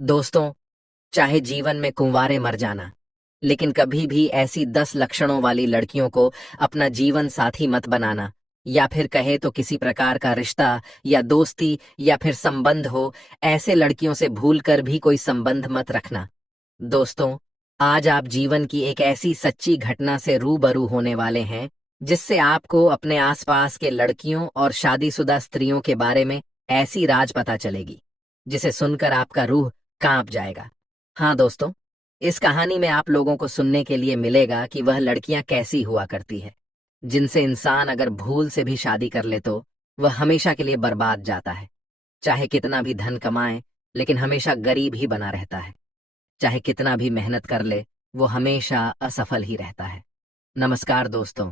दोस्तों, चाहे जीवन में कुंवारे मर जाना, लेकिन कभी भी ऐसी 10 लक्षणों वाली लड़कियों को अपना जीवन साथी मत बनाना, या फिर कहे तो किसी प्रकार का रिश्ता या दोस्ती या फिर संबंध हो, ऐसे लड़कियों से भूल कर भी कोई संबंध मत रखना। दोस्तों, आज आप जीवन की एक ऐसी सच्ची घटना से रूबरू होने वाले हैं, जिससे आपको अपने आसपास के लड़कियों और शादीशुदा स्त्रियों के बारे में ऐसी राज पता चलेगी, जिसे सुनकर आपका रूह कांप जाएगा। हाँ दोस्तों, इस कहानी में आप लोगों को सुनने के लिए मिलेगा कि वह लड़कियां कैसी हुआ करती है, जिनसे इंसान अगर भूल से भी शादी कर ले तो वह हमेशा के लिए बर्बाद जाता है। चाहे कितना भी धन कमाए, लेकिन हमेशा गरीब ही बना रहता है। चाहे कितना भी मेहनत कर ले, वो हमेशा असफल ही रहता है। नमस्कार दोस्तों,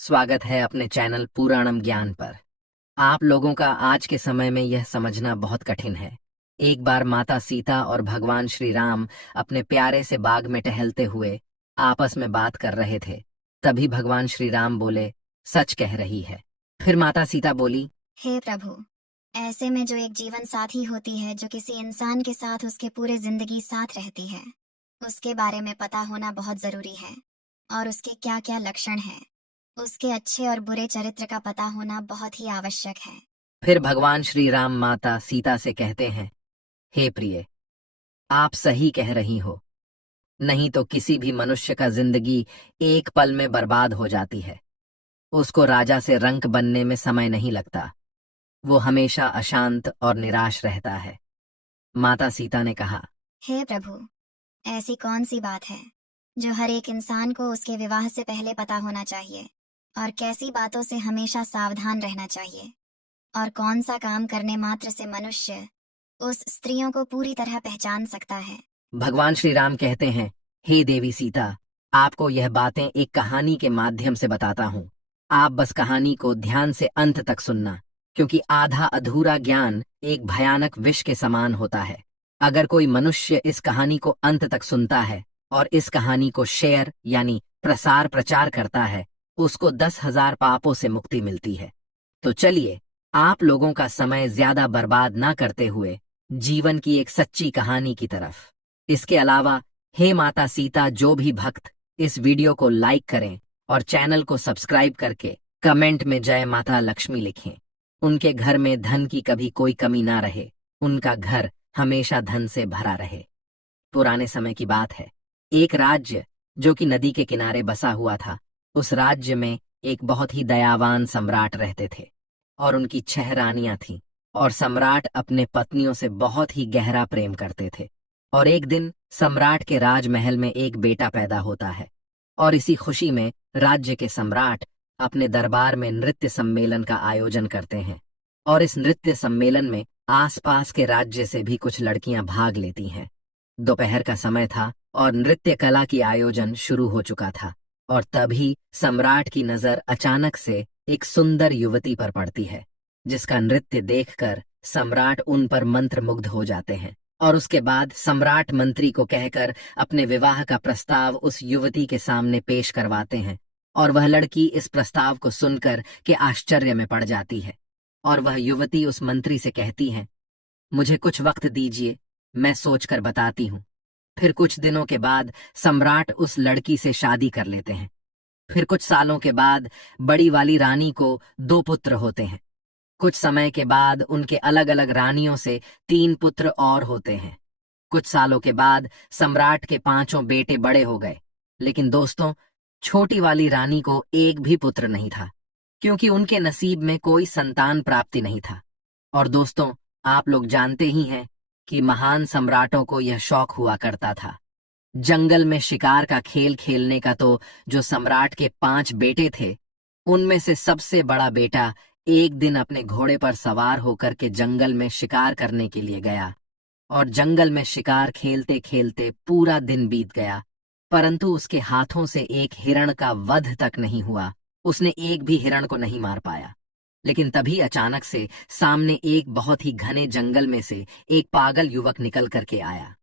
स्वागत है अपने चैनल पुराणम ज्ञान पर। आप लोगों का आज के समय में यह समझना बहुत कठिन है। एक बार माता सीता और भगवान श्री राम अपने प्यारे से बाग में टहलते हुए आपस में बात कर रहे थे। तभी भगवान श्री राम बोले, सच कह रही है। फिर माता सीता बोली, हे प्रभु, ऐसे में जो एक जीवन साथी होती है जो किसी इंसान के साथ उसके पूरे जिंदगी साथ रहती है, उसके बारे में पता होना बहुत जरूरी है। और उसके क्या क्या लक्षण हैं, उसके अच्छे और बुरे चरित्र का पता होना बहुत ही आवश्यक है। फिर भगवान श्री राम माता सीता से कहते हैं, हे प्रिय, आप सही कह रही हो। नहीं तो किसी भी मनुष्य का जिंदगी एक पल में बर्बाद हो जाती है। उसको राजा से रंक बनने में समय नहीं लगता। वो हमेशा अशांत और निराश रहता है। माता सीता ने कहा, हे प्रभु, ऐसी कौन सी बात है जो हर एक इंसान को उसके विवाह से पहले पता होना चाहिए, और कैसी बातों से हमेशा सावधान रहना चाहिए, और कौन सा काम करने मात्र से मनुष्य उस स्त्रियों को पूरी तरह पहचान सकता है। भगवान श्री राम कहते हैं, हे देवी सीता, आपको यह बातें एक कहानी के माध्यम से बताता हूँ। आप बस कहानी को ध्यान से अंत तक सुनना, क्योंकि आधा अधूरा ज्ञान एक भयानक विष के समान होता है। अगर कोई मनुष्य इस कहानी को अंत तक सुनता है और इस कहानी को शेयर यानी प्रसार प्रचार करता है, उसको 10,000 पापों से मुक्ति मिलती है। तो चलिए, आप लोगों का समय ज्यादा बर्बाद ना करते हुए जीवन की एक सच्ची कहानी की तरफ। इसके अलावा, हे माता सीता, जो भी भक्त इस वीडियो को लाइक करें और चैनल को सब्सक्राइब करके कमेंट में जय माता लक्ष्मी लिखें। उनके घर में धन की कभी कोई कमी ना रहे, उनका घर हमेशा धन से भरा रहे। पुराने समय की बात है। एक राज्य जो कि नदी के किनारे बसा हुआ था। उस राज्य में एक बहुत ही दयावान सम्राट रहते थे, और उनकी 6 रानियां थीं। और सम्राट अपने पत्नियों से बहुत ही गहरा प्रेम करते थे। और एक दिन सम्राट के राजमहल में एक बेटा पैदा होता है, और इसी खुशी में राज्य के सम्राट अपने दरबार में नृत्य सम्मेलन का आयोजन करते हैं। और इस नृत्य सम्मेलन में आसपास के राज्य से भी कुछ लड़कियां भाग लेती हैं। दोपहर का समय था और नृत्य कला की आयोजन शुरू हो चुका था। और तभी सम्राट की नजर अचानक से एक सुंदर युवती पर पड़ती है, जिसका नृत्य देखकर सम्राट उन पर मंत्रमुग्ध हो जाते हैं। और उसके बाद सम्राट मंत्री को कहकर अपने विवाह का प्रस्ताव उस युवती के सामने पेश करवाते हैं। और वह लड़की इस प्रस्ताव को सुनकर के आश्चर्य में पड़ जाती है। और वह युवती उस मंत्री से कहती है, मुझे कुछ वक्त दीजिए, मैं सोचकर बताती हूँ। फिर कुछ दिनों के बाद सम्राट उस लड़की से शादी कर लेते हैं। फिर कुछ सालों के बाद बड़ी वाली रानी को 2 पुत्र होते हैं। कुछ समय के बाद उनके अलग अलग रानियों से 3 पुत्र और होते हैं। कुछ सालों के बाद सम्राट के 5 बेटे बड़े हो गए। लेकिन दोस्तों, छोटी वाली रानी को एक भी पुत्र नहीं था, क्योंकि उनके नसीब में कोई संतान प्राप्ति नहीं था। और दोस्तों, आप लोग जानते ही हैं कि महान सम्राटों को यह शौक हुआ करता था। जंगल में शिकार का खेल खेलने का। तो जो सम्राट के 5 बेटे थे, उनमें से सबसे बड़ा बेटा एक दिन अपने घोड़े पर सवार होकर के जंगल में शिकार करने के लिए गया। और जंगल में शिकार खेलते खेलते पूरा दिन बीत गया, परंतु उसके हाथों से एक हिरण का वध तक नहीं हुआ। उसने एक भी हिरण को नहीं मार पाया। लेकिन तभी अचानक से सामने एक बहुत ही घने जंगल में से एक पागल युवक निकल करके आया।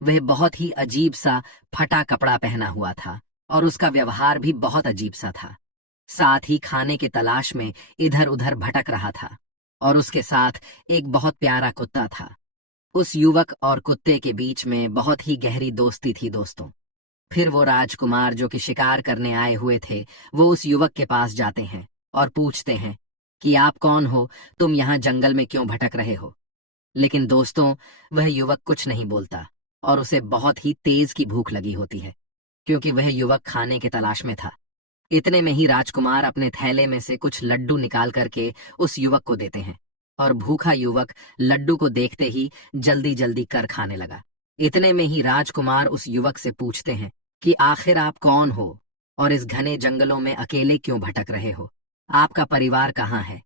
वह बहुत ही अजीब सा फटा कपड़ा पहना हुआ था, और उसका व्यवहार भी बहुत अजीब सा था। साथ ही खाने के तलाश में इधर उधर भटक रहा था। और उसके साथ एक बहुत प्यारा कुत्ता था। उस युवक और कुत्ते के बीच में बहुत ही गहरी दोस्ती थी दोस्तों। फिर वो राजकुमार जो कि शिकार करने आए हुए थे, वो उस युवक के पास जाते हैं और पूछते हैं कि आप कौन हो, तुम यहाँ जंगल में क्यों भटक रहे हो। लेकिन दोस्तों, वह युवक कुछ नहीं बोलता और उसे बहुत ही तेज की भूख लगी होती है, क्योंकि वह युवक खाने की तलाश में था। इतने में ही राजकुमार अपने थैले में से कुछ लड्डू निकाल करके उस युवक को देते हैं और भूखा युवक लड्डू को देखते ही जल्दी जल्दी कर खाने लगा। इतने में ही राजकुमार उस युवक से पूछते हैं कि आखिर आप कौन हो और इस घने जंगलों में अकेले क्यों भटक रहे हो, आपका परिवार कहाँ है।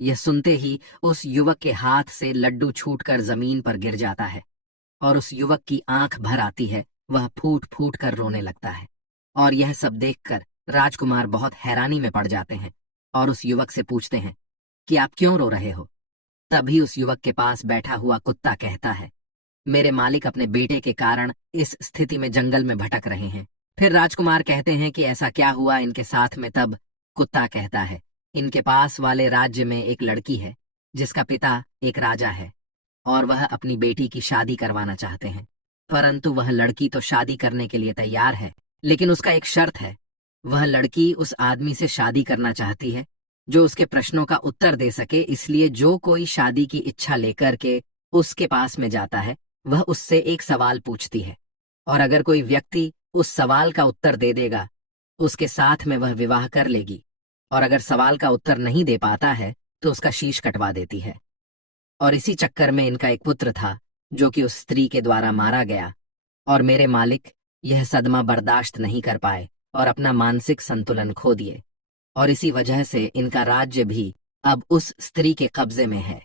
यह सुनते ही उस युवक के हाथ से लड्डू छूटकर जमीन पर गिर जाता है और उस युवक की आंख भर आती है, वह फूट फूट कर रोने लगता है। और यह सब देखकर राजकुमार बहुत हैरानी में पड़ जाते हैं और उस युवक से पूछते हैं कि आप क्यों रो रहे हो। तभी उस युवक के पास बैठा हुआ कुत्ता कहता है, मेरे मालिक अपने बेटे के कारण इस स्थिति में जंगल में भटक रहे हैं। फिर राजकुमार कहते हैं कि ऐसा क्या हुआ इनके साथ में। तब कुत्ता कहता है, इनके पास वाले राज्य में एक लड़की है जिसका पिता एक राजा है और वह अपनी बेटी की शादी करवाना चाहते हैं। परंतु वह लड़की तो शादी करने के लिए तैयार है, लेकिन उसका एक शर्त है। वह लड़की उस आदमी से शादी करना चाहती है जो उसके प्रश्नों का उत्तर दे सके, इसलिए जो कोई शादी की इच्छा लेकर के उसके पास में जाता है, वह उससे एक सवाल पूछती है और अगर कोई व्यक्ति उस सवाल का उत्तर दे देगा, उसके साथ में वह विवाह कर लेगी, और अगर सवाल का उत्तर नहीं दे पाता है तो उसका शीश कटवा देती है। और इसी चक्कर में इनका एक पुत्र था जो कि उस स्त्री के द्वारा मारा गया, और मेरे मालिक यह सदमा बर्दाश्त नहीं कर पाए और अपना मानसिक संतुलन खो दिए, और इसी वजह से इनका राज्य भी अब उस स्त्री के कब्जे में है।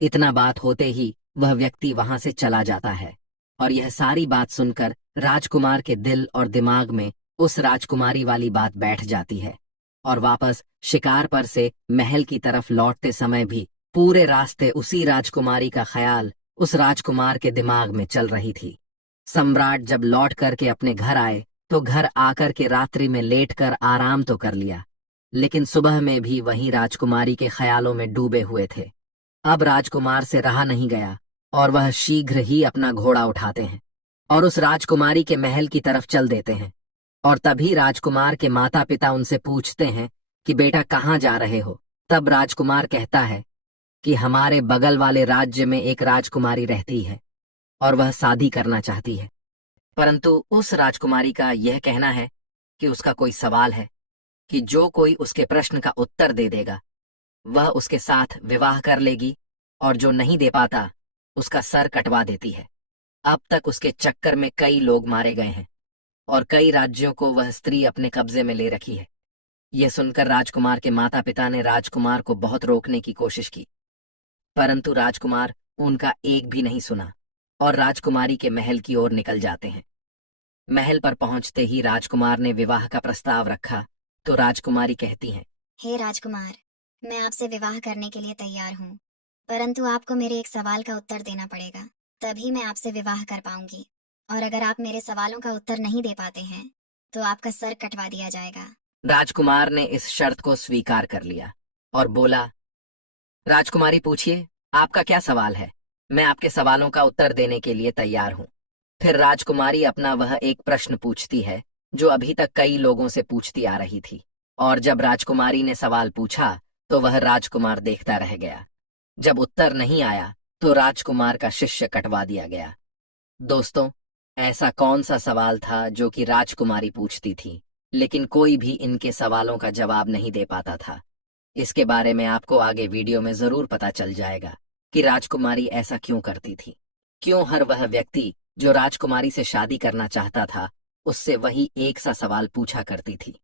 इतना बात होते ही वह व्यक्ति वहां से चला जाता है और यह सारी बात सुनकर राजकुमार के दिल और दिमाग में उस राजकुमारी वाली बात बैठ जाती है, और वापस शिकार पर से महल की तरफ लौटते समय भी पूरे रास्ते उसी राजकुमारी का ख्याल उस राजकुमार के दिमाग में चल रही थी। सम्राट जब लौट करके अपने घर आए तो घर आकर के रात्रि में लेटकर आराम तो कर लिया, लेकिन सुबह में भी वहीं राजकुमारी के ख्यालों में डूबे हुए थे। अब राजकुमार से रहा नहीं गया और वह शीघ्र ही अपना घोड़ा उठाते हैं और उस राजकुमारी के महल की तरफ चल देते हैं। और तभी राजकुमार के माता पिता उनसे पूछते हैं कि बेटा कहाँ जा रहे हो। तब राजकुमार कहता है कि हमारे बगल वाले राज्य में एक राजकुमारी रहती है और वह शादी करना चाहती है, परंतु उस राजकुमारी का यह कहना है कि उसका कोई सवाल है कि जो कोई उसके प्रश्न का उत्तर दे देगा वह उसके साथ विवाह कर लेगी, और जो नहीं दे पाता उसका सर कटवा देती है। अब तक उसके चक्कर में कई लोग मारे गए हैं और कई राज्यों को वह स्त्री अपने कब्जे में ले रखी है। यह सुनकर राजकुमार के माता पिता ने राजकुमार को बहुत रोकने की कोशिश की, परंतु राजकुमार उनका एक भी नहीं सुना और राजकुमारी के महल की ओर निकल जाते हैं। महल पर पहुंचते ही राजकुमार ने विवाह का प्रस्ताव रखा तो राजकुमारी कहती हैं, हे राजकुमार, मैं आपसे विवाह करने के लिए तैयार हूँ, परंतु आपको मेरे एक सवाल का उत्तर देना पड़ेगा, तभी मैं आपसे विवाह कर पाऊंगी। और अगर आप मेरे सवालों का उत्तर नहीं दे पाते हैं तो आपका सर कटवा दिया जाएगा। राजकुमार ने इस शर्त को स्वीकार कर लिया और बोला, राजकुमारी पूछिए, आपका क्या सवाल है, मैं आपके सवालों का उत्तर देने के लिए तैयार हूँ। फिर राजकुमारी अपना वह एक प्रश्न पूछती है जो अभी तक कई लोगों से पूछती आ रही थी, और जब राजकुमारी ने सवाल पूछा तो वह राजकुमार देखता रह गया। जब उत्तर नहीं आया तो राजकुमार का शिष्य कटवा दिया गया। दोस्तों, ऐसा कौन सा सवाल था जो कि राजकुमारी पूछती थी, लेकिन कोई भी इनके सवालों का जवाब नहीं दे पाता था। इसके बारे में आपको आगे वीडियो में जरूर पता चल जाएगा कि राजकुमारी ऐसा क्यों करती थी, क्यों हर वह व्यक्ति जो राजकुमारी से शादी करना चाहता था उससे वही एक सा सवाल पूछा करती थी।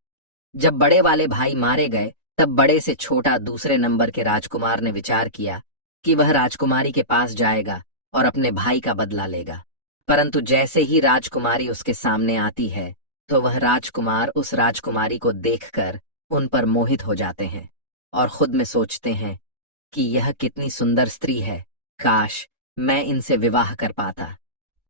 जब बड़े वाले भाई मारे गए तब बड़े से छोटा दूसरे नंबर के राजकुमार ने विचार किया कि वह राजकुमारी के पास जाएगा और अपने भाई का बदला लेगा, परंतु जैसे ही राजकुमारी उसके सामने आती है तो वह राजकुमार उस राजकुमारी को देखकर उन पर मोहित हो जाते हैं और खुद में सोचते हैं कि यह कितनी सुंदर स्त्री है, काश मैं इनसे विवाह कर पाता।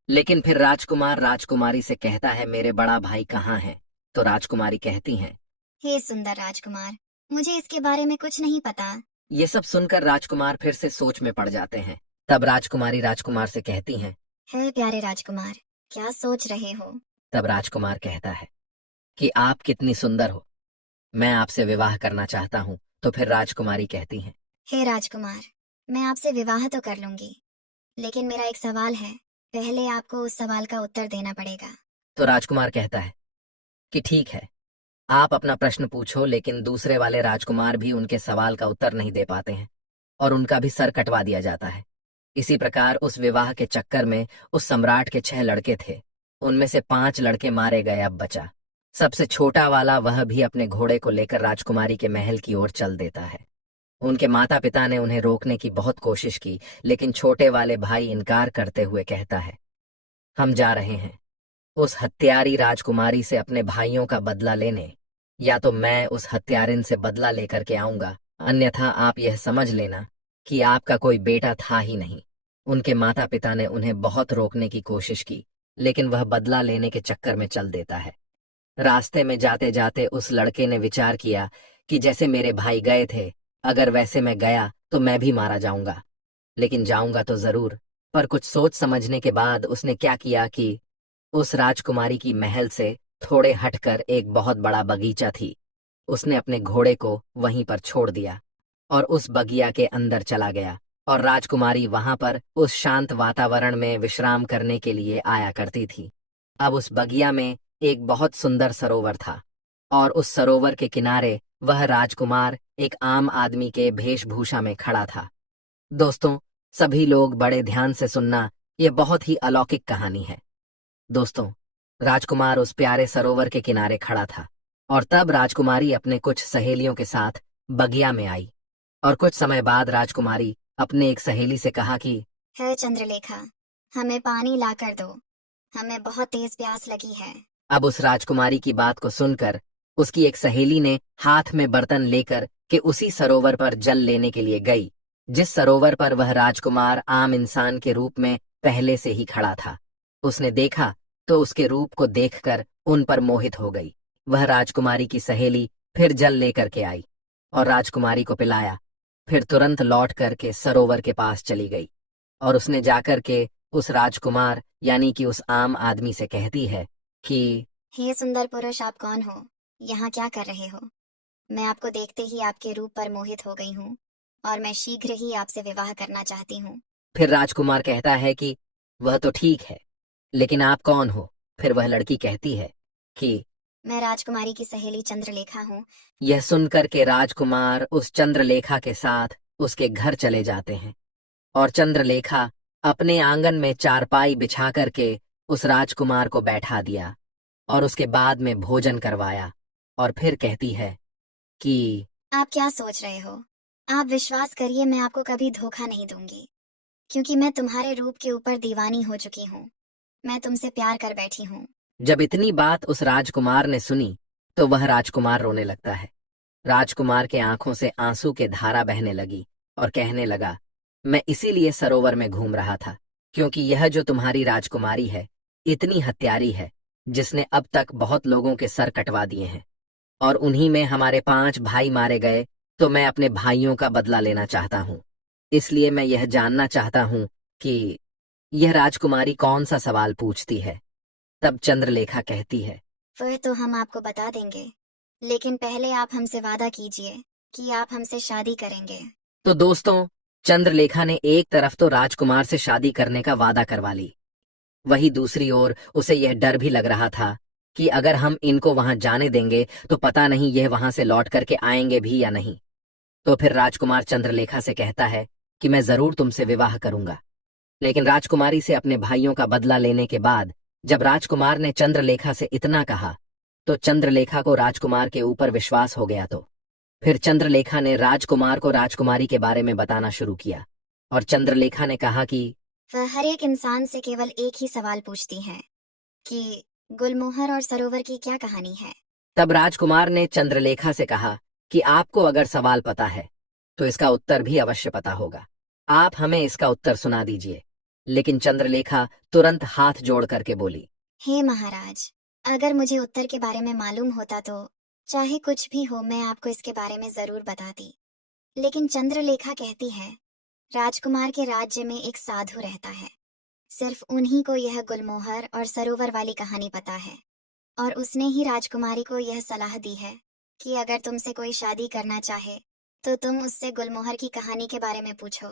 लेकिन फिर राजकुमार राजकुमारी से कहता है, मेरे बड़ा भाई कहाँ है। तो राजकुमारी कहती हैं, हे सुंदर राजकुमार, मुझे इसके बारे में कुछ नहीं पता। ये सब सुनकर राजकुमार फिर से सोच में पड़ जाते हैं, तब राजकुमारी राजकुमार से कहती हैं। है प्यारे राजकुमार, क्या सोच रहे हो? तब राजकुमार कहता है कि आप कितनी सुंदर हो, मैं आपसे विवाह करना चाहता हूँ। तो फिर राजकुमारी कहती हैं। हे राजकुमार, मैं आपसे विवाह तो कर लूंगी, लेकिन मेरा एक सवाल है। पहले आपको उस सवाल का उत्तर देना पड़ेगा। तो राजकुमार कहता है कि ठीक है, आप अपना प्रश्न पूछो। लेकिन दूसरे वाले राजकुमार भी उनके सवाल का उत्तर नहीं दे पाते हैं और उनका भी सर कटवा दिया जाता है। इसी प्रकार उस विवाह के चक्कर में उस सम्राट के 6 लड़के थे, उनमें से 5 लड़के मारे गए। अब बचा सबसे छोटा वाला, वह भी अपने घोड़े को लेकर राजकुमारी के महल की ओर चल देता है। उनके माता पिता ने उन्हें रोकने की बहुत कोशिश की, लेकिन छोटे वाले भाई इनकार करते हुए कहता है, हम जा रहे हैं उस हत्यारी राजकुमारी से अपने भाइयों का बदला लेने, या तो मैं उस हत्यारिन से बदला लेकर के आऊंगा, अन्यथा आप यह समझ लेना कि आपका कोई बेटा था ही नहीं। उनके माता पिता ने उन्हें बहुत रोकने की कोशिश की, लेकिन वह बदला लेने के चक्कर में चल देता है। रास्ते में जाते जाते उस लड़के ने विचार किया कि जैसे मेरे भाई गए थे, अगर वैसे मैं गया तो मैं भी मारा जाऊंगा, लेकिन जाऊंगा तो जरूर। पर कुछ सोच समझने के बाद उसने क्या किया कि उस राजकुमारी की महल से थोड़े हटकर एक बहुत बड़ा बगीचा थी, उसने अपने घोड़े को वहीं पर छोड़ दिया और उस बगिया के अंदर चला गया। और राजकुमारी वहां पर उस शांत वातावरण में विश्राम करने के लिए आया करती थी। अब उस बगिया में एक बहुत सुंदर सरोवर था और उस सरोवर के किनारे वह राजकुमार एक आम आदमी के वेशभूषा में खड़ा था। दोस्तों, सभी लोग बड़े ध्यान से सुनना, ये बहुत ही अलौकिक कहानी है। दोस्तों, राजकुमार उस प्यारे सरोवर के किनारे खड़ा था और तब राजकुमारी अपने कुछ सहेलियों के साथ बगिया में आई। और कुछ समय बाद राजकुमारी अपने एक सहेली से कहा कि हे चंद्रलेखा, हमें पानी ला कर दो, हमें बहुत तेज प्यास लगी है। अब उस राजकुमारी की बात को सुनकर उसकी एक सहेली ने हाथ में बर्तन लेकर के उसी सरोवर पर जल लेने के लिए गई, जिस सरोवर पर वह राजकुमार आम इंसान के रूप में पहले से ही खड़ा था। उसने देखा तो उसके रूप को देखकर उन पर मोहित हो गई। वह राजकुमारी की सहेली फिर जल लेकर के आई और राजकुमारी को पिलाया, फिर तुरंत लौट करके सरोवर के पास चली गई और उसने जाकर के उस राजकुमार यानी कि उस आम आदमी से कहती है कि हे सुंदर पुरुष, आप कौन हो? यहाँ क्या कर रहे हो? मैं आपको देखते ही आपके रूप पर मोहित हो गई हूँ और मैं शीघ्र ही आपसे विवाह करना चाहती हूँ। फिर राजकुमार कहता है कि वह तो ठीक है, लेकिन आप कौन हो? फिर वह लड़की कहती है कि मैं राजकुमारी की सहेली चंद्रलेखा हूँ। यह सुनकर के राजकुमार उस चंद्रलेखा के साथ उसके घर चले जाते हैं और चंद्रलेखा अपने आंगन में चारपाई बिछा करके उस राजकुमार को बैठा दिया और उसके बाद में भोजन करवाया। और फिर कहती है कि आप क्या सोच रहे हो? आप विश्वास करिए, मैं आपको कभी धोखा नहीं दूंगी, क्योंकि मैं तुम्हारे रूप के ऊपर दीवानी हो चुकी हूँ। मैं तुमसे प्यार कर बैठी हूँ। जब इतनी बात उस राजकुमार ने सुनी तो वह राजकुमार रोने लगता है। राजकुमार के आंखों से आंसू के धारा बहने लगी और कहने लगा, मैं इसीलिए सरोवर में घूम रहा था, क्योंकि यह जो तुम्हारी राजकुमारी है इतनी हत्यारी है, जिसने अब तक बहुत लोगों के सर कटवा दिए हैं और उन्हीं में हमारे 5 भाई मारे गए। तो मैं अपने भाइयों का बदला लेना चाहता हूँ, इसलिए मैं यह जानना चाहता हूँ कि यह राजकुमारी कौन सा सवाल पूछती है। तब चंद्रलेखा कहती है, वह तो हम आपको बता देंगे, लेकिन पहले आप हमसे वादा कीजिए कि आप हमसे शादी करेंगे। तो दोस्तों, चंद्रलेखा ने एक तरफ तो राजकुमार से शादी करने का वादा करवा ली, वही दूसरी ओर उसे यह डर भी लग रहा था कि अगर हम इनको वहां जाने देंगे तो पता नहीं यह वहां से लौट करके आएंगे भी या नहीं। तो फिर राजकुमार चंद्रलेखा से कहता है कि मैं जरूर तुमसे विवाह करूंगा। लेकिन राजकुमारी से अपने भाइयों का बदला लेने के बाद जब राजकुमार ने चंद्रलेखा से इतना कहा तो चंद्रलेखा को राजकुमार के ऊपर विश्वास हो गया। तो फिर चंद्रलेखा ने राजकुमार को राजकुमारी के बारे में बताना शुरू किया और चंद्रलेखा ने कहा कि वह हर एक इंसान से केवल एक ही सवाल पूछती है कि गुलमोहर और सरोवर की क्या कहानी है। तब राजकुमार ने चंद्रलेखा से कहा कि आपको अगर सवाल पता है तो इसका उत्तर भी अवश्य पता होगा, आप हमें इसका उत्तर सुना दीजिए। लेकिन चंद्रलेखा तुरंत हाथ जोड़ करके बोली, हे महाराज, अगर मुझे उत्तर के बारे में मालूम होता तो चाहे कुछ भी हो मैं आपको इसके बारे में जरूर बताती। लेकिन चंद्रलेखा कहती है राजकुमार के राज्य में एक साधु रहता है। सिर्फ उन्हीं को यह गुलमोहर और सरोवर वाली कहानी पता है, और उसने ही राजकुमारी को यह सलाह दी है कि अगर तुमसे कोई शादी करना चाहे तो तुम उससे गुलमोहर की कहानी के बारे में पूछो।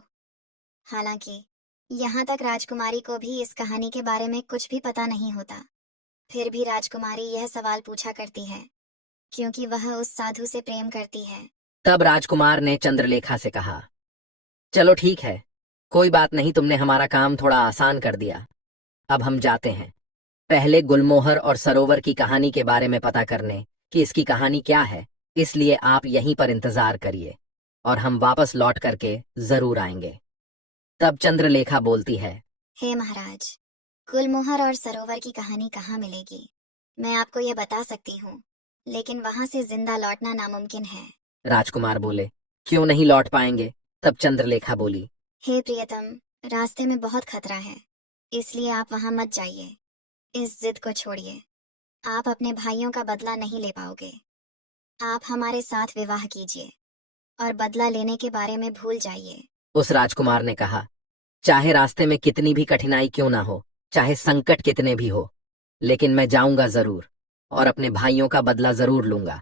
हालांकि यहाँ तक राजकुमारी को भी इस कहानी के बारे में कुछ भी पता नहीं होता, फिर भी राजकुमारी यह सवाल पूछा करती है क्योंकि वह उस साधु से प्रेम करती है। तब राजकुमार ने चंद्रलेखा से कहा, चलो ठीक है, कोई बात नहीं, तुमने हमारा काम थोड़ा आसान कर दिया। अब हम जाते हैं पहले गुलमोहर और सरोवर की कहानी के बारे में पता करने कि इसकी कहानी क्या है, इसलिए आप यहीं पर इंतजार करिए और हम वापस लौट करके जरूर आएंगे। तब चंद्रलेखा बोलती है, हे महाराज, गुलमोहर और सरोवर की कहानी कहाँ मिलेगी? मैं आपको यह बता सकती हूँ, लेकिन वहां से जिंदा लौटना नामुमकिन है। राजकुमार बोले, क्यों नहीं लौट पाएंगे? तब चंद्रलेखा बोली, हे प्रियतम, रास्ते में बहुत खतरा है, इसलिए आप वहां मत जाइए। इस जिद को छोड़िए, आप अपने भाइयों का बदला नहीं ले पाओगे। आप हमारे साथ विवाह कीजिए और बदला लेने के बारे में भूल जाइए। उस राजकुमार ने कहा, चाहे रास्ते में कितनी भी कठिनाई क्यों ना हो, चाहे संकट कितने भी हो, लेकिन मैं जाऊंगा जरूर और अपने भाइयों का बदला जरूर लूंगा।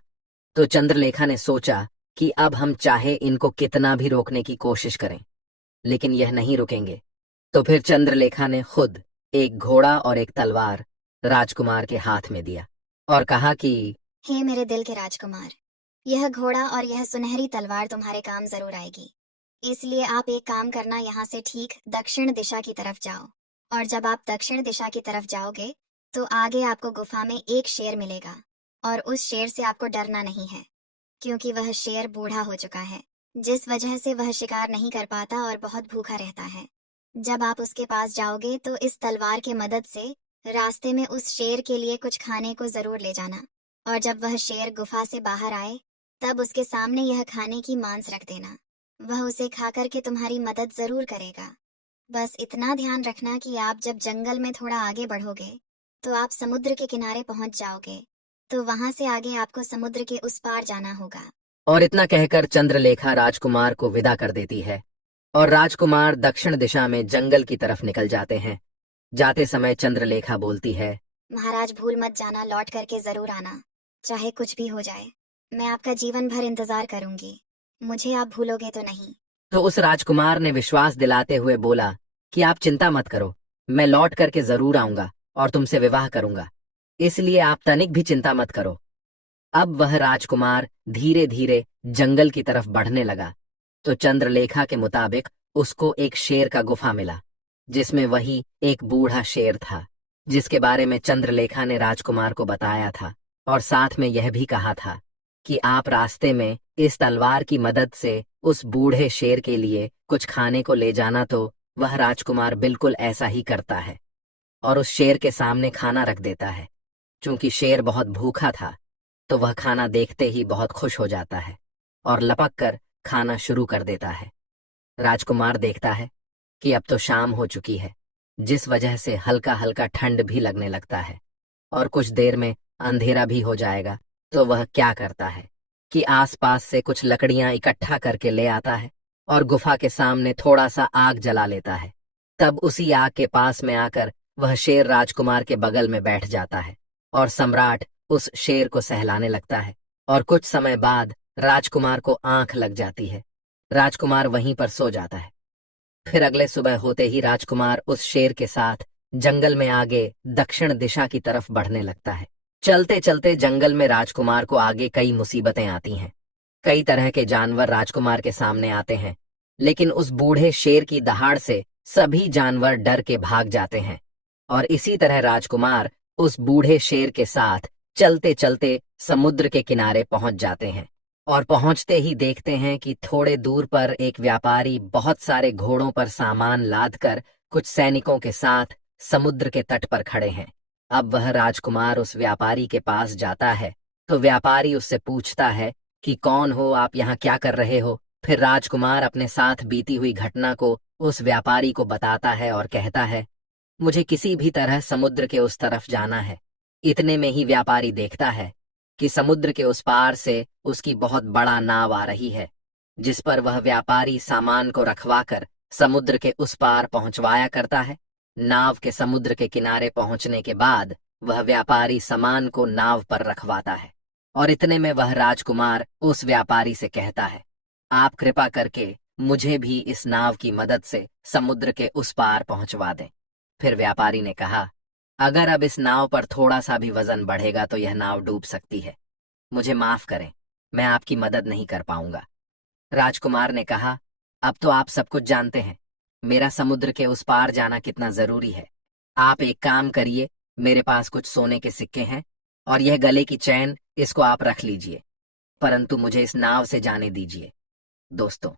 तो चंद्रलेखा ने सोचा कि अब हम चाहे इनको कितना भी रोकने की कोशिश करें, लेकिन यह नहीं रुकेंगे। तो फिर चंद्रलेखा ने खुद एक घोड़ा और एक तलवार राजकुमार के हाथ में दिया और कहा कि हे मेरे दिल के राजकुमार, यह घोड़ा और यह सुनहरी तलवार तुम्हारे काम जरूर आएगी। इसलिए आप एक काम करना, यहाँ से ठीक दक्षिण दिशा की तरफ जाओ, और जब आप दक्षिण दिशा की तरफ जाओगे तो आगे आपको गुफा में एक शेर मिलेगा, और उस शेर से आपको डरना नहीं है, क्योंकि वह शेर बूढ़ा हो चुका है, जिस वजह से वह शिकार नहीं कर पाता और बहुत भूखा रहता है। जब आप उसके पास जाओगे तो इस तलवार की मदद से रास्ते में उस शेर के लिए कुछ खाने को जरूर ले जाना, और जब वह शेर गुफा से बाहर आए तब उसके सामने यह खाने की मांस रख देना। वह उसे खा करके तुम्हारी मदद जरूर करेगा। बस इतना ध्यान रखना कि आप जब जंगल में थोड़ा आगे बढ़ोगे तो आप समुद्र के किनारे पहुंच जाओगे, तो वहां से आगे आपको समुद्र के उस पार जाना होगा। और इतना कहकर चंद्रलेखा राजकुमार को विदा कर देती है और राजकुमार दक्षिण दिशा में जंगल की तरफ निकल जाते हैं। जाते समय चंद्रलेखा बोलती है, महाराज भूल मत जाना, लौट करके जरूर आना, चाहे कुछ भी हो जाए। मैं आपका जीवन भर इंतजार करूंगी, मुझे आप भूलोगे तो नहीं। तो उस राजकुमार ने विश्वास दिलाते हुए बोला कि आप चिंता मत करो, मैं लौट करके जरूर आऊंगा और तुमसे विवाह करूंगा, इसलिए आप तनिक भी चिंता मत करो। अब वह राजकुमार धीरे धीरे जंगल की तरफ बढ़ने लगा, तो चंद्रलेखा के मुताबिक उसको एक शेर का गुफा मिला, जिसमें वही एक बूढ़ा शेर था, जिसके बारे में चंद्रलेखा ने राजकुमार को बताया था, और साथ में यह भी कहा था कि आप रास्ते में इस तलवार की मदद से उस बूढ़े शेर के लिए कुछ खाने को ले जाना। तो वह राजकुमार बिल्कुल ऐसा ही करता है और उस शेर के सामने खाना रख देता है। चूंकि शेर बहुत भूखा था, तो वह खाना देखते ही बहुत खुश हो जाता है और लपक कर खाना शुरू कर देता है। राजकुमार देखता है कि अब तो शाम हो चुकी है, जिस वजह से हल्का हल्का ठंड भी लगने लगता है और कुछ देर में अंधेरा भी हो जाएगा। तो वह क्या करता है कि आसपास से कुछ लकड़ियां इकट्ठा करके ले आता है और गुफा के सामने थोड़ा सा आग जला लेता है। तब उसी आग के पास में आकर वह शेर राजकुमार के बगल में बैठ जाता है और सम्राट उस शेर को सहलाने लगता है, और कुछ समय बाद राजकुमार को आंख लग जाती है। राजकुमार वहीं पर सो जाता है। फिर अगले सुबह होते ही राजकुमार उस शेर के साथ जंगल में आगे दक्षिण दिशा की तरफ बढ़ने लगता है। चलते चलते जंगल में राजकुमार को आगे कई मुसीबतें आती हैं। कई तरह के जानवर राजकुमार के सामने आते हैं, लेकिन उस बूढ़े शेर की दहाड़ से सभी जानवर डर के भाग जाते हैं। और इसी तरह राजकुमार उस बूढ़े शेर के साथ चलते चलते समुद्र के किनारे पहुंच जाते हैं, और पहुंचते ही देखते हैं कि थोड़े दूर पर एक व्यापारी बहुत सारे घोड़ों पर सामान लादकर कुछ सैनिकों के साथ समुद्र के तट पर खड़े हैं। अब वह राजकुमार उस व्यापारी के पास जाता है, तो व्यापारी उससे पूछता है कि कौन हो आप, यहाँ क्या कर रहे हो। फिर राजकुमार अपने साथ बीती हुई घटना को उस व्यापारी को बताता है और कहता है, मुझे किसी भी तरह समुद्र के उस तरफ जाना है। इतने में ही व्यापारी देखता है कि समुद्र के उस पार से उसकी बहुत बड़ा नाव आ रही है, जिस पर वह व्यापारी सामान को रखवाकर समुद्र के उस पार पहुंचवाया करता है। नाव के समुद्र के किनारे पहुंचने के बाद वह व्यापारी सामान को नाव पर रखवाता है और इतने में वह राजकुमार उस व्यापारी से कहता है, आप कृपा करके मुझे भी इस नाव की मदद से समुद्र के उस पार पहुंचवा दें। फिर व्यापारी ने कहा, अगर अब इस नाव पर थोड़ा सा भी वजन बढ़ेगा तो यह नाव डूब सकती है। मुझे माफ करें, मैं आपकी मदद नहीं कर पाऊंगा। राजकुमार ने कहा, अब तो आप सब कुछ जानते हैं, मेरा समुद्र के उस पार जाना कितना जरूरी है। आप एक काम करिए, मेरे पास कुछ सोने के सिक्के हैं और यह गले की चैन, इसको आप रख लीजिए, परंतु मुझे इस नाव से जाने दीजिए। दोस्तों,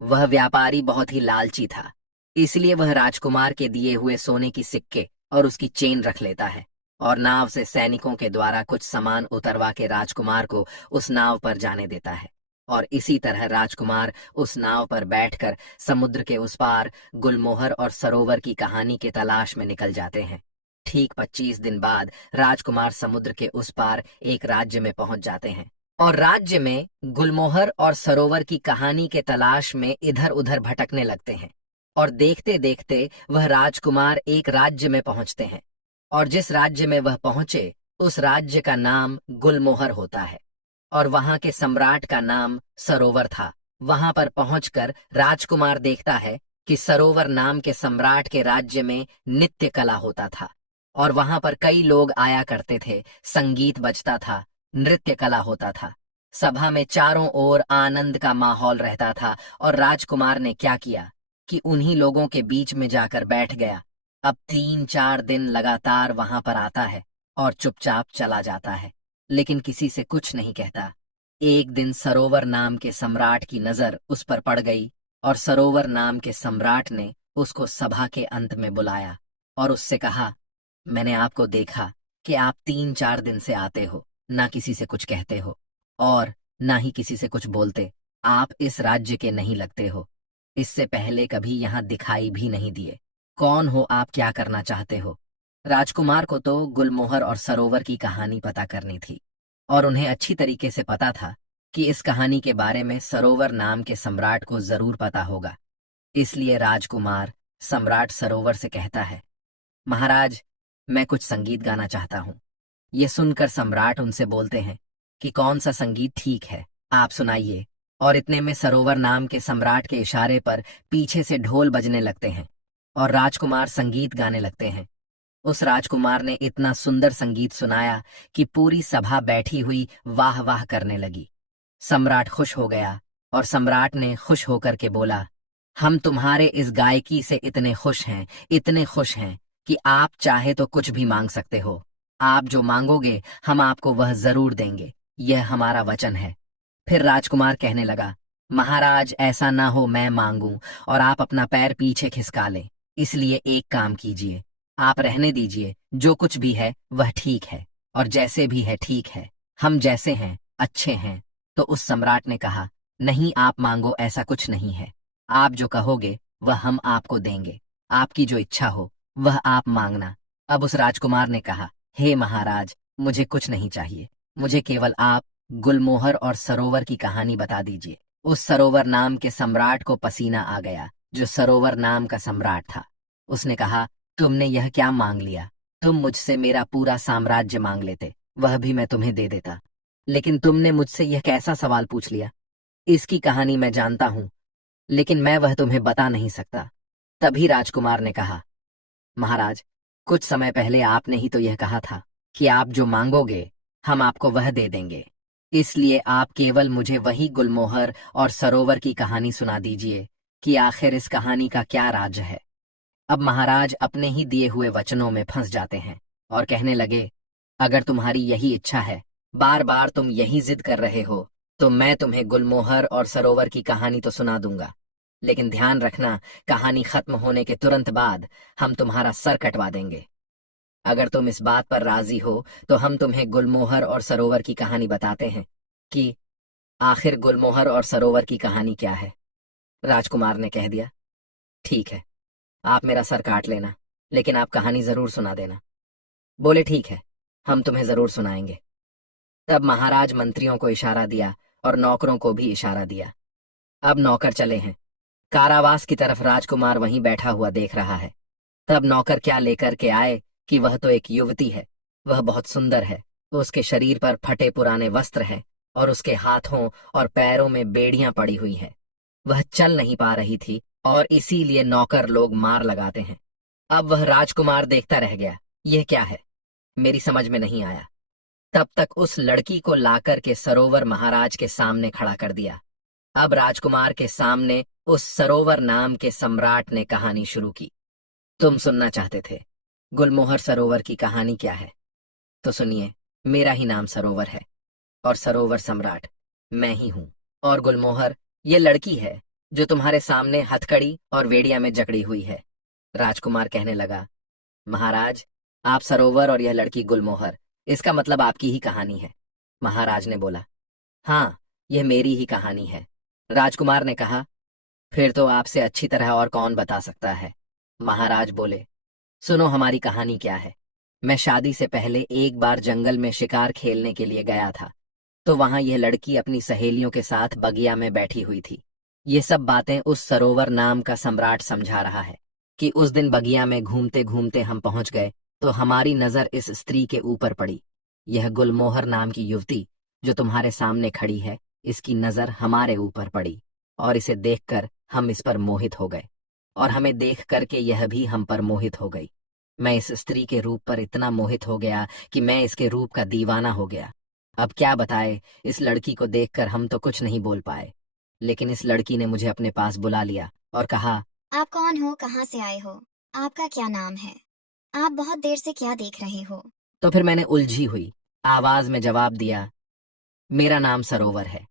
वह व्यापारी बहुत ही लालची था, इसलिए वह राजकुमार के दिए हुए सोने की सिक्के और उसकी चेन रख लेता है और नाव से सैनिकों के द्वारा कुछ सामान उतरवा के राजकुमार को उस नाव पर जाने देता है। और इसी तरह राजकुमार उस नाव पर बैठकर समुद्र के उस पार गुलमोहर और सरोवर की कहानी के तलाश में निकल जाते हैं। ठीक 25 दिन बाद राजकुमार समुद्र के उस पार एक राज्य में पहुंच जाते हैं और राज्य में गुलमोहर और सरोवर की कहानी के तलाश में इधर उधर भटकने लगते हैं। और देखते देखते वह राजकुमार एक राज्य में पहुंचते हैं और जिस राज्य में वह पहुंचे उस राज्य का नाम गुलमोहर होता है और वहां के सम्राट का नाम सरोवर था। वहां पर पहुंचकर राजकुमार देखता है कि सरोवर नाम के सम्राट के राज्य में नृत्य कला होता था और वहां पर कई लोग आया करते थे, संगीत बजता था, नृत्य कला होता था। सभा में चारों ओर आनंद का माहौल रहता था और राजकुमार ने क्या किया कि उन्हीं लोगों के बीच में जाकर बैठ गया। अब 3-4 दिन लगातार वहां पर आता है और चुपचाप चला जाता है, लेकिन किसी से कुछ नहीं कहता। एक दिन सरोवर नाम के सम्राट की नजर उस पर पड़ गई और सरोवर नाम के सम्राट ने उसको सभा के अंत में बुलाया और उससे कहा, मैंने आपको देखा कि आप 3-4 दिन से आते हो, ना किसी से कुछ कहते हो और ना ही किसी से कुछ बोलते। आप इस राज्य के नहीं लगते हो, इससे पहले कभी यहाँ दिखाई भी नहीं दिए। कौन हो आप, क्या करना चाहते हो? राजकुमार को तो गुलमोहर और सरोवर की कहानी पता करनी थी और उन्हें अच्छी तरीके से पता था कि इस कहानी के बारे में सरोवर नाम के सम्राट को जरूर पता होगा। इसलिए राजकुमार सम्राट सरोवर से कहता है, महाराज, मैं कुछ संगीत गाना चाहता हूँ। ये सुनकर सम्राट उनसे बोलते हैं कि कौन सा संगीत ठीक है, आप सुनाइए। और इतने में सरोवर नाम के सम्राट के इशारे पर पीछे से ढोल बजने लगते हैं और राजकुमार संगीत गाने लगते हैं। उस राजकुमार ने इतना सुंदर संगीत सुनाया कि पूरी सभा बैठी हुई वाह वाह करने लगी। सम्राट खुश हो गया और सम्राट ने खुश होकर के बोला, हम तुम्हारे इस गायकी से इतने खुश हैं, इतने खुश हैं कि आप चाहे तो कुछ भी मांग सकते हो। आप जो मांगोगे हम आपको वह जरूर देंगे, यह हमारा वचन है। फिर राजकुमार कहने लगा, महाराज, ऐसा ना हो मैं मांगूं और आप अपना पैर पीछे खिसका लें। इसलिए एक काम कीजिए, आप रहने दीजिए, जो कुछ भी है वह ठीक है और जैसे भी है ठीक है, हम जैसे हैं अच्छे हैं। तो उस सम्राट ने कहा, नहीं, आप मांगो, ऐसा कुछ नहीं है। आप जो कहोगे वह हम आपको देंगे, आपकी जो इच्छा हो वह आप मांगना। अब उस राजकुमार ने कहा, हे महाराज, मुझे कुछ नहीं चाहिए, मुझे केवल आप गुलमोहर और सरोवर की कहानी बता दीजिए। उस सरोवर नाम के सम्राट को पसीना आ गया, जो सरोवर नाम का सम्राट था। उसने कहा, तुमने यह क्या मांग लिया? तुम मुझसे मेरा पूरा साम्राज्य मांग लेते, वह भी मैं तुम्हें दे देता, लेकिन तुमने मुझसे यह कैसा सवाल पूछ लिया? इसकी कहानी मैं जानता हूं, लेकिन मैं वह तुम्हें बता नहीं सकता। तभी राजकुमार ने कहा, महाराज, कुछ समय पहले आपने ही तो यह कहा था कि आप जो मांगोगे हम आपको वह दे देंगे। इसलिए आप केवल मुझे वही गुलमोहर और सरोवर की कहानी सुना दीजिए कि आखिर इस कहानी का क्या राज है। अब महाराज अपने ही दिए हुए वचनों में फंस जाते हैं और कहने लगे, अगर तुम्हारी यही इच्छा है, बार बार तुम यही जिद कर रहे हो, तो मैं तुम्हें गुलमोहर और सरोवर की कहानी तो सुना दूंगा, लेकिन ध्यान रखना, कहानी खत्म होने के तुरंत बाद हम तुम्हारा सर कटवा देंगे। अगर तुम इस बात पर राजी हो तो हम तुम्हें गुलमोहर और सरोवर की कहानी बताते हैं कि आखिर गुलमोहर और सरोवर की कहानी क्या है। राजकुमार ने कह दिया, ठीक है, आप मेरा सर काट लेना, लेकिन आप कहानी जरूर सुना देना। बोले, ठीक है, हम तुम्हें जरूर सुनाएंगे। तब महाराज मंत्रियों को इशारा दिया और नौकरों को भी इशारा दिया। अब नौकर चले हैं कारावास की तरफ राजकुमार वहीं बैठा हुआ देख रहा है। तब नौकर क्या लेकर के आए कि वह तो एक युवती है। वह बहुत सुंदर है। उसके शरीर पर फटे पुराने वस्त्र हैं और उसके हाथों और पैरों में बेड़ियां पड़ी हुई हैं। वह चल नहीं पा रही थी और इसीलिए नौकर लोग मार लगाते हैं। अब वह राजकुमार देखता रह गया, यह क्या है, मेरी समझ में नहीं आया। तब तक उस लड़की को लाकर के सरोवर महाराज के सामने खड़ा कर दिया। अब राजकुमार के सामने उस सरोवर नाम के सम्राट ने कहानी शुरू की। तुम सुनना चाहते थे गुलमोहर सरोवर की कहानी क्या है, तो सुनिए। मेरा ही नाम सरोवर है और सरोवर सम्राट मैं ही हूं। और गुलमोहर ये लड़की है जो तुम्हारे सामने हथकड़ी और वेड़िया में जकड़ी हुई है। राजकुमार कहने लगा, महाराज, आप सरोवर और यह लड़की गुलमोहर, इसका मतलब आपकी ही कहानी है। महाराज ने बोला, हाँ, यह मेरी ही कहानी है। राजकुमार ने कहा, फिर तो आपसे अच्छी तरह और कौन बता सकता है। महाराज बोले, सुनो हमारी कहानी क्या है। मैं शादी से पहले एक बार जंगल में शिकार खेलने के लिए गया था। तो वहां यह लड़की अपनी सहेलियों के साथ बगिया में बैठी हुई थी। ये सब बातें उस सरोवर नाम का सम्राट समझा रहा है कि उस दिन बगिया में घूमते घूमते हम पहुंच गए तो हमारी नजर इस स्त्री के ऊपर पड़ी। यह गुलमोहर नाम की युवती जो तुम्हारे सामने खड़ी है, इसकी नजर हमारे ऊपर पड़ी और इसे देखकर हम इस पर मोहित हो गए और हमें देख करके यह भी हम पर मोहित हो गई। मैं इस स्त्री के रूप पर इतना मोहित हो गया कि मैं इसके रूप का दीवाना हो गया। अब क्या बताए, इस लड़की को देखकर हम तो कुछ नहीं बोल पाए, लेकिन इस लड़की ने मुझे अपने पास बुला लिया और कहा, आप कौन हो, कहाँ से आए हो, आपका क्या नाम है, आप बहुत देर से क्या देख रहे हो? तो फिर मैंने उलझी हुई आवाज में जवाब दिया, मेरा नाम सरोवर है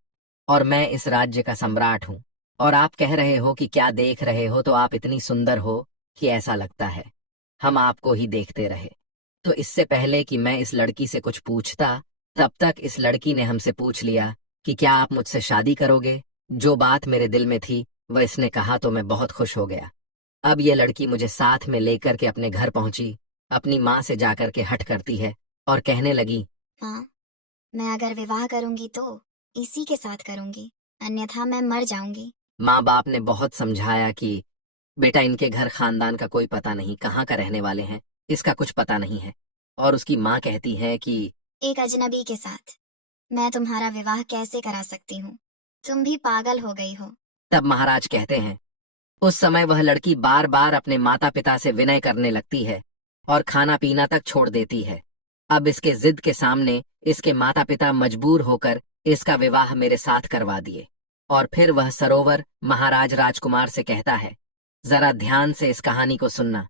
और मैं इस राज्य का सम्राट हूँ। और आप कह रहे हो कि क्या देख रहे हो, तो आप इतनी सुंदर हो कि ऐसा लगता है हम आपको ही देखते रहे। तो इससे पहले कि मैं इस लड़की से कुछ पूछता, तब तक इस लड़की ने हमसे पूछ लिया कि क्या आप मुझसे शादी करोगे। जो बात मेरे दिल में थी वह इसने कहा तो मैं बहुत खुश हो गया। अब ये लड़की मुझे साथ में लेकर के अपने घर पहुंची। अपनी माँ से जाकर के हठ करती है और कहने लगी, हाँ, मैं अगर विवाह करूंगी तो इसी के साथ करूंगी, अन्यथा मैं मर जाऊंगी। माँ बाप ने बहुत समझाया कि बेटा, इनके घर खानदान का कोई पता नहीं, कहाँ का रहने वाले हैं, इसका कुछ पता नहीं है। और उसकी माँ कहती है कि एक अजनबी के साथ मैं तुम्हारा विवाह कैसे करा सकती हूँ, तुम भी पागल हो गई हो। तब महाराज कहते हैं, उस समय वह लड़की बार बार अपने माता पिता से विनय करने लगती है और खाना पीना तक छोड़ देती है। अब इसके जिद के सामने इसके माता पिता मजबूर होकर इसका विवाह मेरे साथ करवा दिए। और फिर वह सरोवर महाराज राजकुमार से कहता है, जरा ध्यान से इस कहानी को सुनना,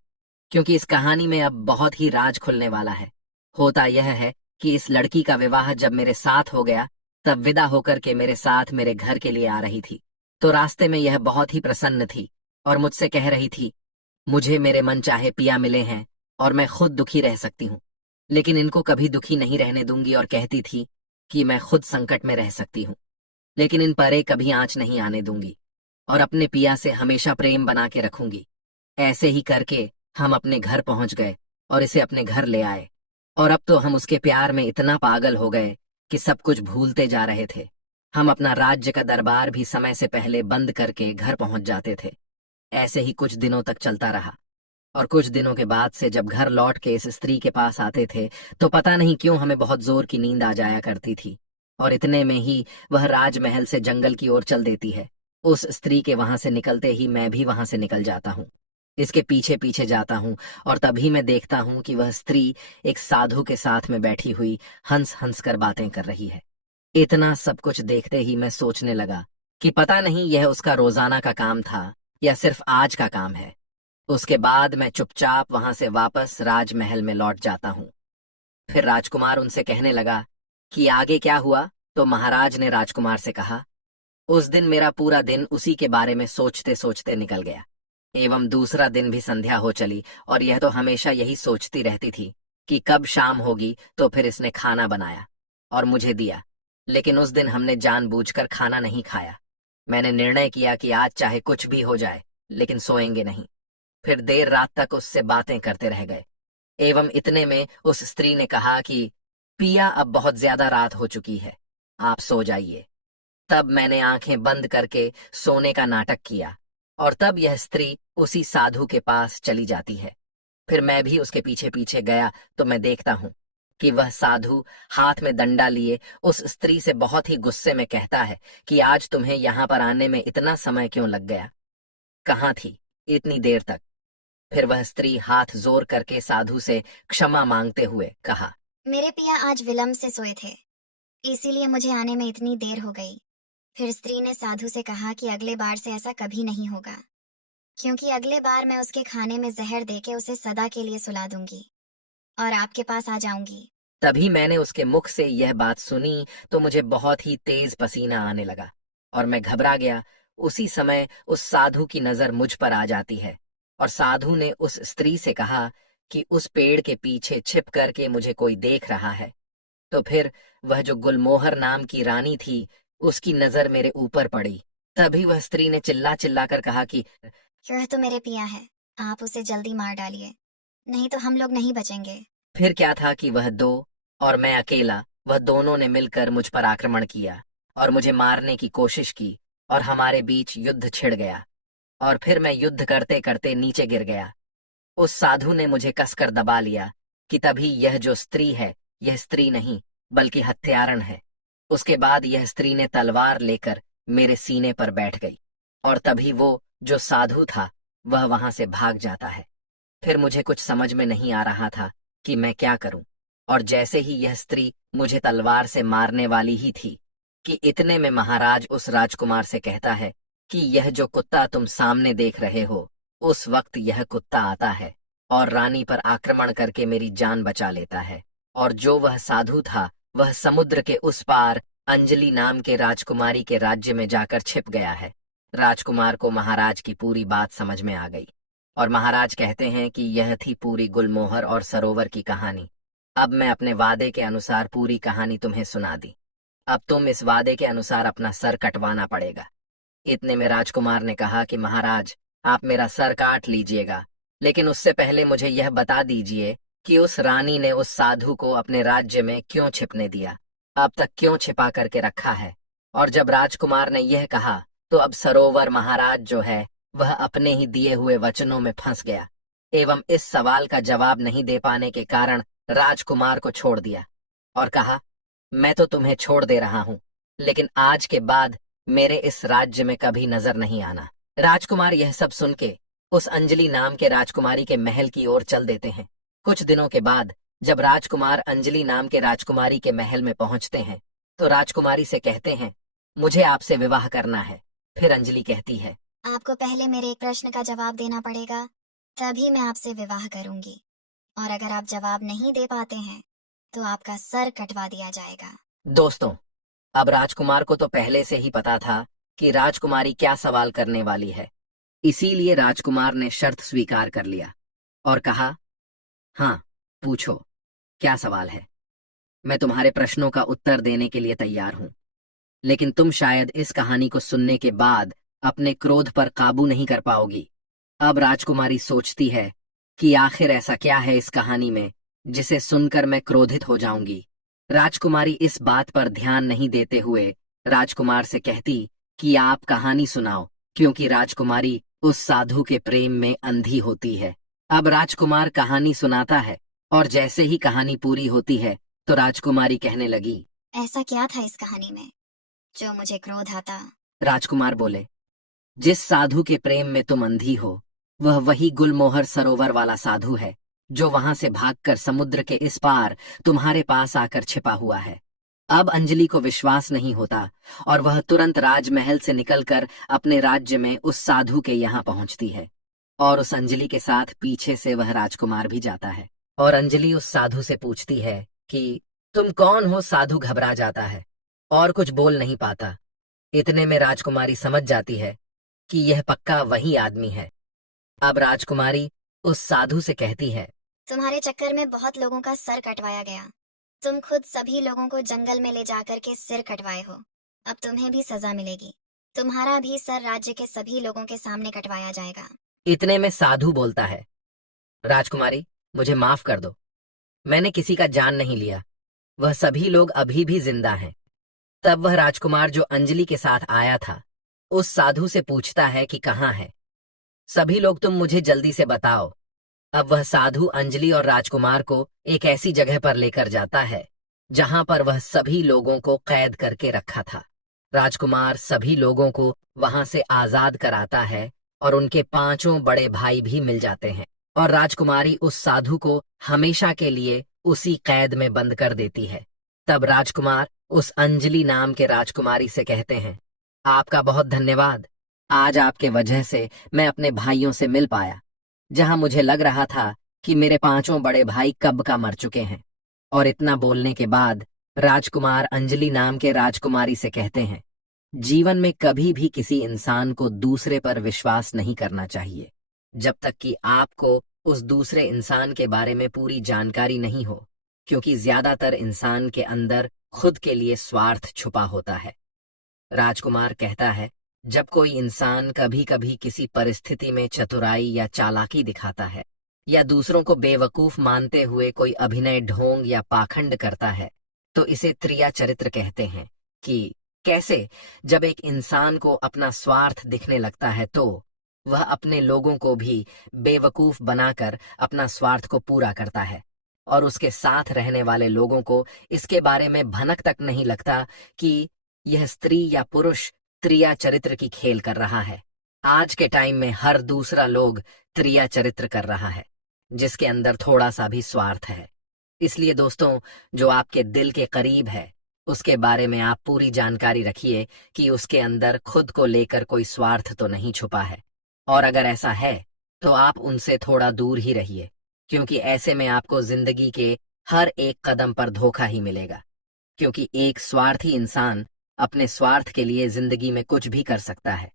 क्योंकि इस कहानी में अब बहुत ही राज खुलने वाला है। होता यह है कि इस लड़की का विवाह जब मेरे साथ हो गया, तब विदा होकर के मेरे साथ मेरे घर के लिए आ रही थी। तो रास्ते में यह बहुत ही प्रसन्न थी और मुझसे कह रही थी, मुझे मेरे मन चाहे पिया मिले हैं और मैं खुद दुखी रह सकती हूँ, लेकिन इनको कभी दुखी नहीं रहने दूंगी। और कहती थी कि मैं खुद संकट में रह सकती हूँ, लेकिन इन परे कभी आंच नहीं आने दूंगी और अपने पिया से हमेशा प्रेम बना के रखूंगी। ऐसे ही करके हम अपने घर पहुंच गए और इसे अपने घर ले आए। और अब तो हम उसके प्यार में इतना पागल हो गए कि सब कुछ भूलते जा रहे थे। हम अपना राज्य का दरबार भी समय से पहले बंद करके घर पहुंच जाते थे। ऐसे ही कुछ दिनों तक चलता रहा और कुछ दिनों के बाद से जब घर लौट के इस स्त्री के पास आते थे तो पता नहीं क्यों हमें बहुत जोर की नींद आ जाया करती थी। और इतने में ही वह राजमहल से जंगल की ओर चल देती है। उस स्त्री के वहां से निकलते ही मैं भी वहां से निकल जाता हूँ, इसके पीछे पीछे जाता हूँ और तभी मैं देखता हूँ कि वह स्त्री एक साधु के साथ में बैठी हुई हंस हंस कर बातें कर रही है। इतना सब कुछ देखते ही मैं सोचने लगा कि पता नहीं यह उसका रोजाना का काम था या सिर्फ आज का काम है। उसके बाद मैं चुपचाप वहां से वापस राजमहल में लौट जाता हूँ। फिर राजकुमार उनसे कहने लगा कि आगे क्या हुआ। तो महाराज ने राजकुमार से कहा, उस दिन मेरा पूरा दिन उसी के बारे में सोचते सोचते निकल गया। एवं दूसरा दिन भी संध्या हो चली और यह तो हमेशा यही सोचती रहती थी कि कब शाम होगी। तो फिर इसने खाना बनाया और मुझे दिया, लेकिन उस दिन हमने जानबूझकर खाना नहीं खाया। मैंने निर्णय किया कि आज चाहे कुछ भी हो जाए लेकिन सोएंगे नहीं। फिर देर रात तक उससे बातें करते रह गए। एवं इतने में उस स्त्री ने कहा कि पिया, अब बहुत ज्यादा रात हो चुकी है, आप सो जाइए। तब मैंने आंखें बंद करके सोने का नाटक किया और तब यह स्त्री उसी साधु के पास चली जाती है। फिर मैं भी उसके पीछे पीछे गया तो मैं देखता हूँ कि वह साधु हाथ में डंडा लिए उस स्त्री से बहुत ही गुस्से में कहता है कि आज तुम्हें यहाँ पर आने में इतना समय क्यों लग गया, कहाँ थी इतनी देर तक। फिर वह स्त्री हाथ जोर करके साधु से क्षमा मांगते हुए कहा, मेरे पिया आज विलंब से सोए थे, इसीलिए मुझे आने में इतनी देर हो गई। फिर स्त्री ने साधु से कहा कि अगले बार से ऐसा कभी नहीं होगा, क्योंकि अगले बार मैं उसके खाने में जहर देके उसे सदा के लिए सुला दूंगी और आपके पास आ जाऊंगी। तभी मैंने उसके मुख से यह बात सुनी तो मुझे बहुत ही तेज पसीना आने लगा और मैं घबरा गया। उसी समय उस साधु की नजर मुझ पर आ जाती है और साधु ने उस स्त्री से कहा कि उस पेड़ के पीछे छिप करके मुझे कोई देख रहा है। तो फिर वह जो गुलमोहर नाम की रानी थी उसकी नजर मेरे ऊपर पड़ी। तभी वह स्त्री ने चिल्ला चिल्ला कर कहा कि यह तो मेरे पिया है, आप उसे जल्दी मार डालिए, नहीं तो हम लोग नहीं बचेंगे। फिर क्या था कि वह दो और मैं अकेला, वह दोनों ने मिलकर मुझ पर आक्रमण किया और मुझे मारने की कोशिश की और हमारे बीच युद्ध छिड़ गया और फिर मैं युद्ध करते करते नीचे गिर गया। उस साधु ने मुझे कसकर दबा लिया कि तभी यह जो स्त्री है यह स्त्री नहीं बल्कि हत्यारण है। उसके बाद यह स्त्री ने तलवार लेकर मेरे सीने पर बैठ गई और तभी वो जो साधु था वह वहां से भाग जाता है। फिर मुझे कुछ समझ में नहीं आ रहा था कि मैं क्या करूं और जैसे ही यह स्त्री मुझे तलवार से मारने वाली ही थी कि इतने में महाराज उस राजकुमार से कहता है कि यह जो कुत्ता तुम सामने देख रहे हो, उस वक्त यह कुत्ता आता है और रानी पर आक्रमण करके मेरी जान बचा लेता है। और जो वह साधु था वह समुद्र के उस पार अंजलि नाम के राजकुमारी के राज्य में जाकर छिप गया है। राजकुमार को महाराज की पूरी बात समझ में आ गई और महाराज कहते हैं कि यह थी पूरी गुलमोहर और सरोवर की कहानी। अब मैं अपने वादे के अनुसार पूरी कहानी तुम्हें सुना दी। अब तुम इस वादे के अनुसार अपना सर कटवाना पड़ेगा। इतने में राजकुमार ने कहा कि महाराज आप मेरा सर काट लीजिएगा, लेकिन उससे पहले मुझे यह बता दीजिए कि उस रानी ने उस साधु को अपने राज्य में क्यों छिपने दिया, अब तक क्यों छिपा करके रखा है। और जब राजकुमार ने यह कहा तो अब सरोवर महाराज जो है वह अपने ही दिए हुए वचनों में फंस गया एवं इस सवाल का जवाब नहीं दे पाने के कारण राजकुमार को छोड़ दिया और कहा, मैं तो तुम्हें छोड़ दे रहा हूं, लेकिन आज के बाद मेरे इस राज्य में कभी नजर नहीं आना। राजकुमार यह सब सुन के उस अंजलि नाम के राजकुमारी के महल की ओर चल देते हैं। कुछ दिनों के बाद जब राजकुमार अंजलि नाम के राजकुमारी के महल में पहुंचते हैं तो राजकुमारी से कहते हैं, मुझे आपसे विवाह करना है। फिर अंजलि कहती है, आपको पहले मेरे एक प्रश्न का जवाब देना पड़ेगा, तभी मैं आपसे विवाह करूंगी, और अगर आप जवाब नहीं दे पाते हैं तो आपका सर कटवा दिया जाएगा। दोस्तों, अब राजकुमार को तो पहले से ही पता था कि राजकुमारी क्या सवाल करने वाली है, इसीलिए राजकुमार ने शर्त स्वीकार कर लिया और कहा, हाँ पूछो, क्या सवाल है। मैं तुम्हारे प्रश्नों का उत्तर देने के लिए तैयार हूं, लेकिन तुम शायद इस कहानी को सुनने के बाद अपने क्रोध पर काबू नहीं कर पाओगी। अब राजकुमारी सोचती है कि आखिर ऐसा क्या है इस कहानी में जिसे सुनकर मैं क्रोधित हो जाऊंगी। राजकुमारी इस बात पर ध्यान नहीं देते हुए राजकुमार से कहती कि आप कहानी सुनाओ, क्योंकि राजकुमारी उस साधु के प्रेम में अंधी होती है। अब राजकुमार कहानी सुनाता है और जैसे ही कहानी पूरी होती है तो राजकुमारी कहने लगी, ऐसा क्या था इस कहानी में जो मुझे क्रोध आता? राजकुमार बोले, जिस साधु के प्रेम में तुम अंधी हो वह वही गुलमोहर सरोवर वाला साधु है जो वहां से भागकर समुद्र के इस पार तुम्हारे पास आकर छिपा हुआ है। अब अंजलि को विश्वास नहीं होता और वह तुरंत राजमहल से निकलकर अपने राज्य में उस साधु के यहाँ पहुंचती है और उस अंजलि के साथ पीछे से वह राजकुमार भी जाता है। और अंजलि उस साधु से पूछती है कि तुम कौन हो। साधु घबरा जाता है और कुछ बोल नहीं पाता। इतने में राजकुमारी समझ जाती है कि यह पक्का वही आदमी है। अब राजकुमारी उस साधु से कहती है, तुम्हारे चक्कर में बहुत लोगों का सर कटवाया गया, तुम खुद सभी लोगों को जंगल में ले जाकर के सिर कटवाए हो, अब तुम्हें भी सजा मिलेगी, तुम्हारा भी सर राज्य के सभी लोगों के सामने कटवाया जाएगा। इतने में साधु बोलता है, राजकुमारी मुझे माफ कर दो, मैंने किसी का जान नहीं लिया, वह सभी लोग अभी भी जिंदा हैं। तब वह राजकुमार जो अंजलि के साथ आया था उस साधु से पूछता है कि कहाँ है, सभी लोग तुम मुझे जल्दी से बताओ। अब वह साधु अंजलि और राजकुमार को एक ऐसी जगह पर लेकर जाता है जहां पर वह सभी लोगों को कैद करके रखा था। राजकुमार सभी लोगों को वहां से आजाद कराता है और उनके पांचों बड़े भाई भी मिल जाते हैं और राजकुमारी उस साधु को हमेशा के लिए उसी कैद में बंद कर देती है। तब राजकुमार उस अंजलि नाम के राजकुमारी से कहते हैं, आपका बहुत धन्यवाद। आज आपके वजह से मैं अपने भाइयों से मिल पाया, जहां मुझे लग रहा था कि मेरे पांचों बड़े भाई कब का मर चुके हैं। और इतना बोलने के बाद राजकुमार अंजलि नाम के राजकुमारी से कहते हैं, जीवन में कभी भी किसी इंसान को दूसरे पर विश्वास नहीं करना चाहिए जब तक कि आपको उस दूसरे इंसान के बारे में पूरी जानकारी नहीं हो, क्योंकि ज्यादातर इंसान के अंदर खुद के लिए स्वार्थ छुपा होता है। राजकुमार कहता है, जब कोई इंसान कभी कभी किसी परिस्थिति में चतुराई या चालाकी दिखाता है या दूसरों को बेवकूफ मानते हुए कोई अभिनय ढोंग या पाखंड करता है, तो इसे त्रिया चरित्र कहते हैं। कि कैसे जब एक इंसान को अपना स्वार्थ दिखने लगता है तो वह अपने लोगों को भी बेवकूफ बनाकर अपना स्वार्थ को पूरा करता है और उसके साथ रहने वाले लोगों को इसके बारे में भनक तक नहीं लगता कि यह स्त्री या पुरुष त्रिया चरित्र की खेल कर रहा है। आज के टाइम में हर दूसरा लोग त्रिया चरित्र कर रहा है जिसके अंदर थोड़ा सा भी स्वार्थ है। इसलिए दोस्तों, जो आपके दिल के करीब है उसके बारे में आप पूरी जानकारी रखिए कि उसके अंदर खुद को लेकर कोई स्वार्थ तो नहीं छुपा है, और अगर ऐसा है तो आप उनसे थोड़ा दूर ही रहिए, क्योंकि ऐसे में आपको जिंदगी के हर एक कदम पर धोखा ही मिलेगा। क्योंकि एक स्वार्थी इंसान अपने स्वार्थ के लिए जिंदगी में कुछ भी कर सकता है।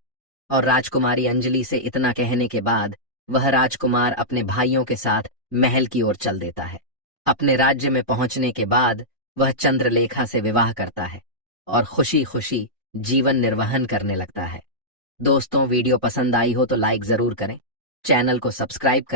और राजकुमारी अंजलि से इतना कहने के बाद वह राजकुमार अपने भाइयों के साथ महल की ओर चल देता है। अपने राज्य में पहुंचने के बाद वह चंद्रलेखा से विवाह करता है और खुशी खुशी जीवन निर्वहन करने लगता है। दोस्तों, वीडियो पसंद आई हो तो लाइक जरूर करें, चैनल को सब्सक्राइब करें।